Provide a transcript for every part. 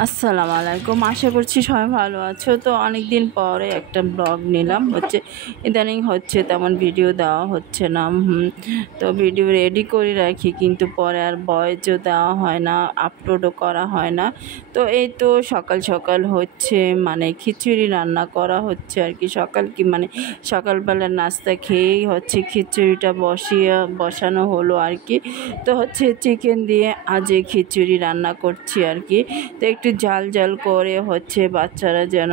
আসসালামু আলাইকুম। আশা করছি সবাই ভালো আছো। তো অনেক দিন পরে একটা ব্লগ নিলাম। ইদানিং তেমন ভিডিও দেওয়া হচ্ছে না। তো ভিডিও রেডি করে রাখি, কিন্তু পরে আর ভয়েসও দেওয়া হয় না, আপলোডও করা হয় না। তো এই তো সকাল সকাল মানে খিচুড়ি রান্না করা হচ্ছে আর কি। সকালবেলার নাস্তা খেয়েই খিচুড়িটা বসানো হলো আর কি। তো চিকেন দিয়ে আজ এই খিচুড়ি রান্না করছি আর কি। তো একটু ঝাল ঝাল করে বাচ্চারা যেন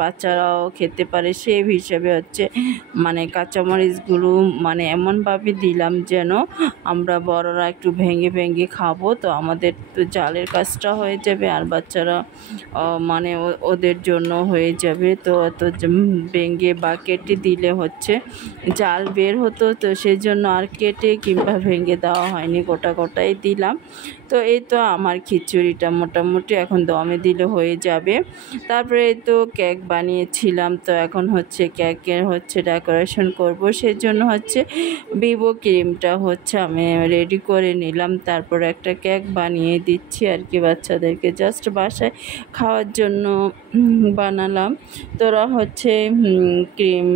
বাচ্চারাও খেতে পারে সেই হিসেবে মানে কাঁচামরিচগুলো মানে এমনভাবে দিলাম যেন আমরা বড়রা একটু ভেঙে ভেঙে খাবো। তো আমাদের তো জালের কাজটা হয়ে যাবে, আর বাচ্চারা মানে ওদের জন্য হয়ে যাবে। তো ভেঙে বা কেটে দিলে জাল বের হতো, তো সেই জন্য আর কেটে কিংবা ভেঙে দেওয়া হয়নি, গোটা গোটাই দিলাম। তো এই তো আমার খিচুড়িটা মোটামুটি এখন দমে দিলে হয়ে যাবে। তারপরে এই তো কেক বানিয়েছিলাম। তো এখন কেকের ডেকোরেশন করব, সেই জন্য ভিভো ক্রিমটা আমি রেডি করে নিলাম। তারপর একটা কেক বানিয়ে দিচ্ছি আর কি, বাচ্চাদেরকে জাস্ট বাসায় খাওয়ার জন্য বানালাম। তোরা ক্রিম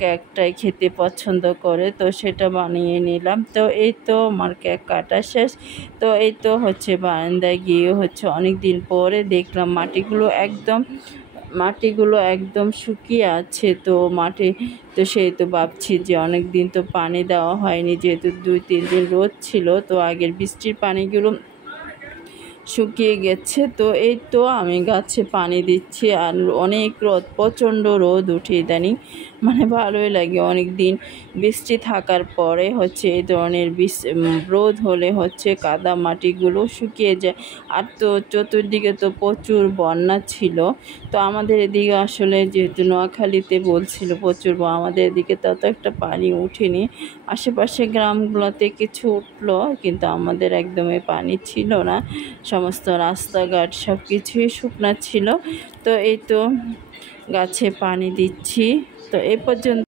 কেকটাই খেতে পছন্দ করে, তো সেটা বানিয়ে নিলাম। তো এই তো আমার কেক কাটা শেষ। তো এই তো বারান্দায় গিয়ে অনেক দিন পরে দেখলাম মাটিগুলো একদম শুকিয়ে আছে। তো সেই তো ভাবছি যে অনেক দিন তো পানি দেওয়া হয়নি, যেহেতু 2-3 দিন রোদ ছিল, তো আগের বৃষ্টির পানিগুলো শুকিয়ে গেছে। তো এই তো আমি গাছে পানি দিচ্ছি, আর অনেক রোদ, প্রচণ্ড রোদ উঠে ইদানিং, মানে ভালোই লাগে। অনেক দিন বৃষ্টি থাকার পরে এই ধরনের রোদ হলে কাদা মাটিগুলো শুকিয়ে যায়। আর তো চতুর্দিকে তো প্রচুর বন্যা ছিল। তো আমাদের এদিকে আসলে যেহেতু নোয়াখালীতে বলছিল প্রচুর, আমাদের এদিকে তত একটা পানি উঠেনি। আশেপাশে গ্রামগুলোতে কিছু উঠলো, কিন্তু আমাদের একদমই পানি ছিল না। সমস্ত রাস্তাঘাট সব কিছুই শুকনা ছিল। তো এই তো গাছে পানি দিচ্ছি। তো এই পর্যন্ত।